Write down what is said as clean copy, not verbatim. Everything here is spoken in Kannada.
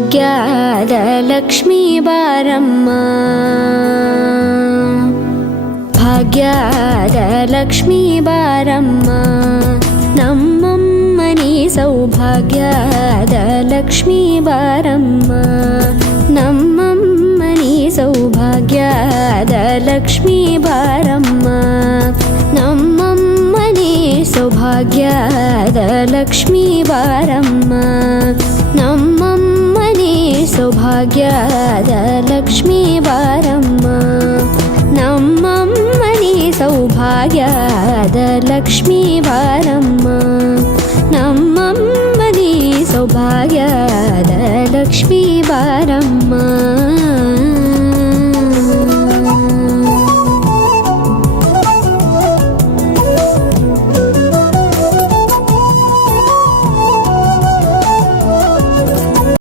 ಭಾಗ್ಯದ ಲಕ್ಷ್ಮೀ ಬಾರಮ್ಮ ಭಾಗ್ಯದ ಲಕ್ಷ್ಮೀ ಬಾರಮ್ಮ ನಮ್ಮಮ್ಮನಿ ಸೌಭಾಗ್ಯದ ಲಕ್ಷ್ಮೀ ಬಾರಮ್ಮ ನಮ್ಮಮ್ಮನಿ ಸೌಭಾಗ್ಯದ ಲಕ್ಷ್ಮೀ ಬಾರಮ್ಮ ನಮ್ಮಮ್ಮನಿ ಸೌಭಾಗ್ಯದ ಲಕ್ಷ್ಮೀ ಬಾರಮ್ಮ ನಮ್ಮಮ್ಮನಿ ಸೌಭಾಗ್ಯದ ಲಕ್ಷ್ಮೀ ಬಾರಮ್ಮ ನಮ್ಮಮ್ಮನಿ ಸೌಭಾಗ್ಯದ ಲಕ್ಷ್ಮೀ ಬಾರಮ್ಮ ನಮ್ಮಮ್ಮನಿ ಸೌಭಾಗ್ಯದ ಲಕ್ಷ್ಮೀ ಬಾರಮ್ಮ